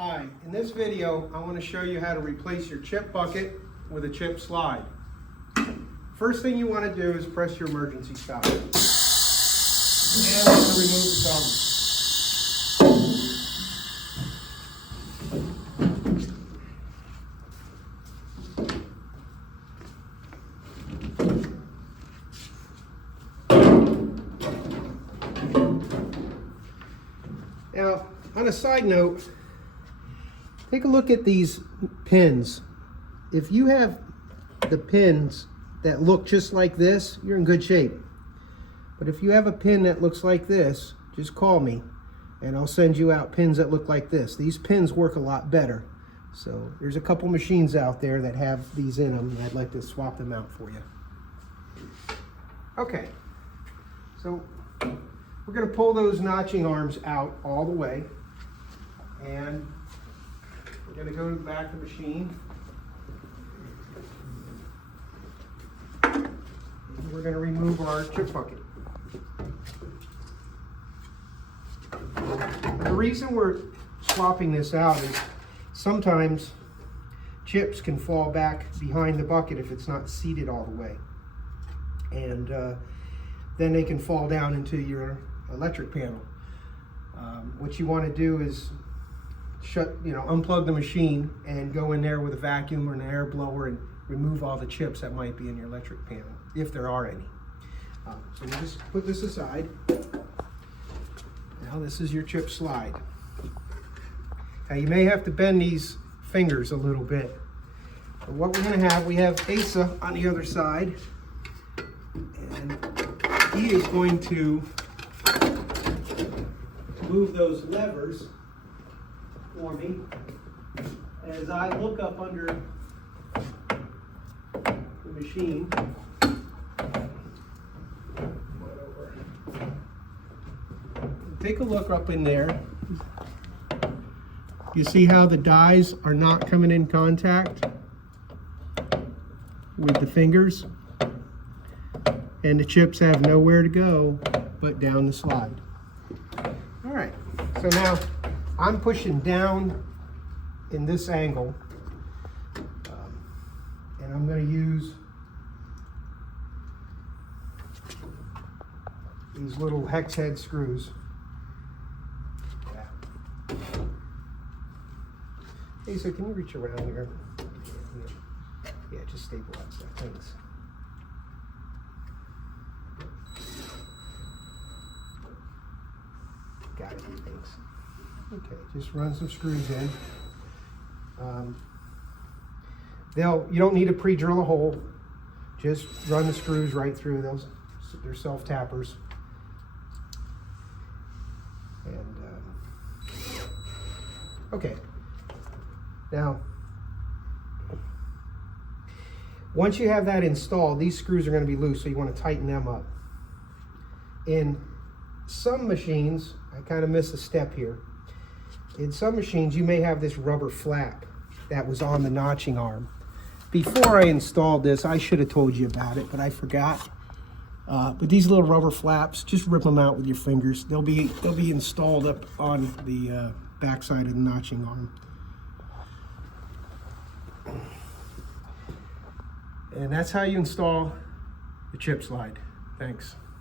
Hi, in this video I want to show you how to replace your chip bucket with a chip slide. First thing you want to do is press your emergency stop. And remove the thumb. Now, on a side note, take a look at these pins. If you have the pins that look just like this, you're in good shape. But if you have a pin that looks like this, just call me and I'll send you out pins that look like this. These pins work a lot better. So there's a couple machines out there that have these in them, and I'd like to swap them out for you. Okay, so we're going to pull those notching arms out all the way, and we're going to go to the back of the machine. And we're going to remove our chip bucket. The reason we're swapping this out is sometimes chips can fall back behind the bucket if it's not seated all the way. And then they can fall down into your electric panel. What you want to do is unplug the machine and go in there with a vacuum or an air blower and remove all the chips that might be in your electric panel, if there are any. So we just put this aside. Now this is your chip slide. Now you may have to bend these fingers a little bit. But what we're going to have, we have Asa on the other side, and he is going to move those levers for me as I look up under the machine. Take a look up in there. You see how the dies are not coming in contact with the fingers? And the chips have nowhere to go but down the slide. All right, so now I'm pushing down in this angle, and I'm going to use these little hex head screws. Hey, so can you reach around here? Yeah, just stabilize that. Thanks. Got it. Thanks. Okay, just run some screws in. You don't need to pre-drill a hole. Just run the screws right through those. They're self-tappers. And okay. Now, once you have that installed, these screws are going to be loose, so you want to tighten them up. In some machines, I kind of missed a step here. In some machines, you may have this rubber flap that was on the notching arm. Before I installed this, I should have told you about it, but I forgot. But these little rubber flaps, just rip them out with your fingers. They'll be installed up on the backside of the notching arm. And that's how you install the chip slide. Thanks.